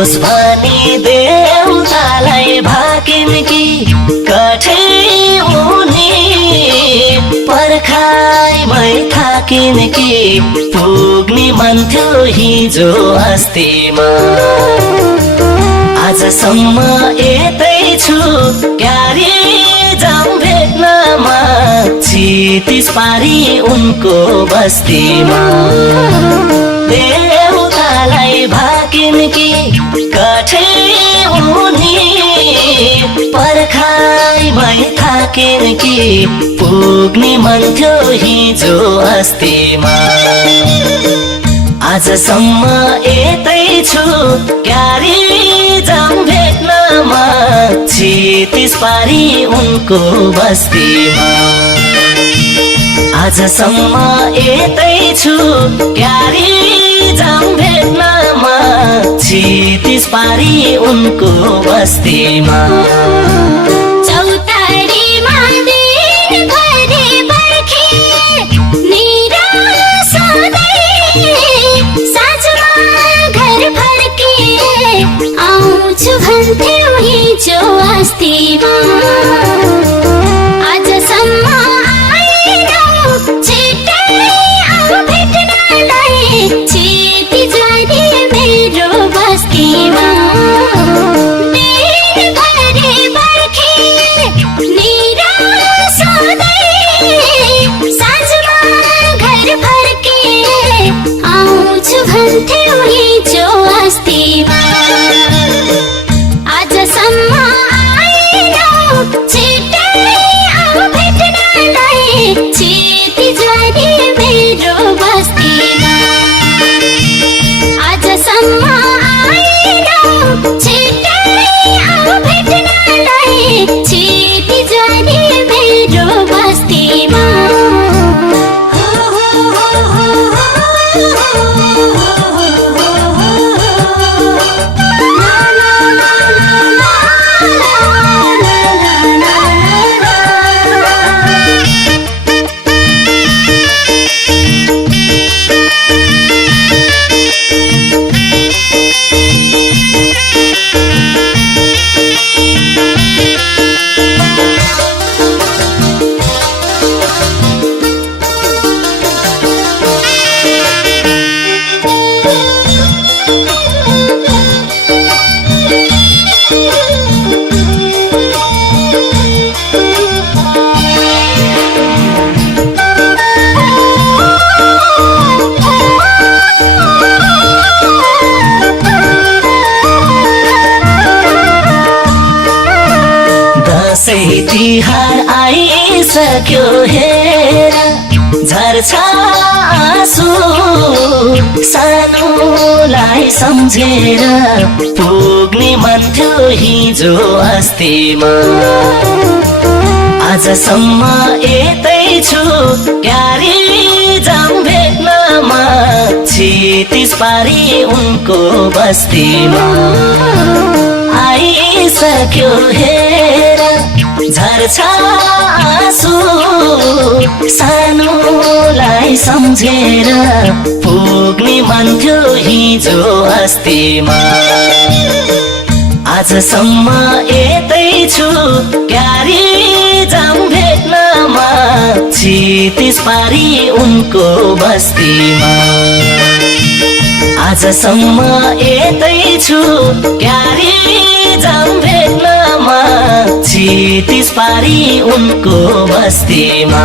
होस् भनी देउतालाई भाकिन् कि कठै उनी पर्खाइमै थाकिन् कि पुग्ने मन थियो हिजो अस्तिमा आजसम्म यतै छु क्यारे जाउँ भेट्नमा क्षितिज पारी उनको बस्तीमा देउतालाई भाकिन् कि कठै उनी पर्खाइमै थाकिन् कि पुग्ने मन थियो हिजो अस्तिमा आजसम्म यतै छु क्यारे जाउँ भेट्नमा क्षितिज पारी उनको बस्तीमा आजसम्म यतै छु क्यारे जाउँ भेट्नमा क्षितिज पारी उनको बस्तीमा भन्थ्यौ हिजो अस्तिमा आजसम्म आएनौ छिट्टै आऊ भेट्नलाई क्षितिज पारी मेरो बस्तीमा दिनभरि पर्खे निराश हुँदै साँझमा घर फर्के आउँछु भन्थ्यौ हिजो अस्तिमा आजसम्म आएनौ छिट्टै आऊ भेट्नलाई क्षितिज पारी मेरो बस्तीमा आजसम्म आएनौ छिट्टै आऊ भेट्नलाई क्षितिज पारी मेरो बस्तीमा तिहार आइसक्यो हेर झर्छ आँसु सानोलाई सम्झेर पुग्ने मन थियो हिजो अस्तिमा आजसम्म यतै छु क्यारे जाउँ भेट्नमा क्षितिज पारी उनको बस्तीमा आइसक्यो हेर झर्छ आँसु सानोलाई सम्झेर पुग्ने मन थियो हिजो अस्तिमा आजसम्म यतै छु क्यारे जाउँ भेट्नमा क्षितिज पारी उनको बस्तीमा आजसम्म यतै छु क्यारे जाउँ भेट्नमा क्षितिज पारी उनको बस्तीमा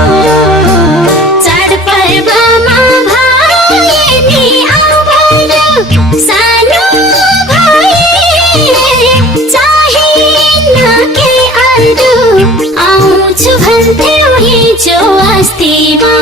चाडपर्वमा भएनी आउँ सानो भए चाहिन्न के अरू आउँछु भन्थ्यौ हिजो अस्तिमा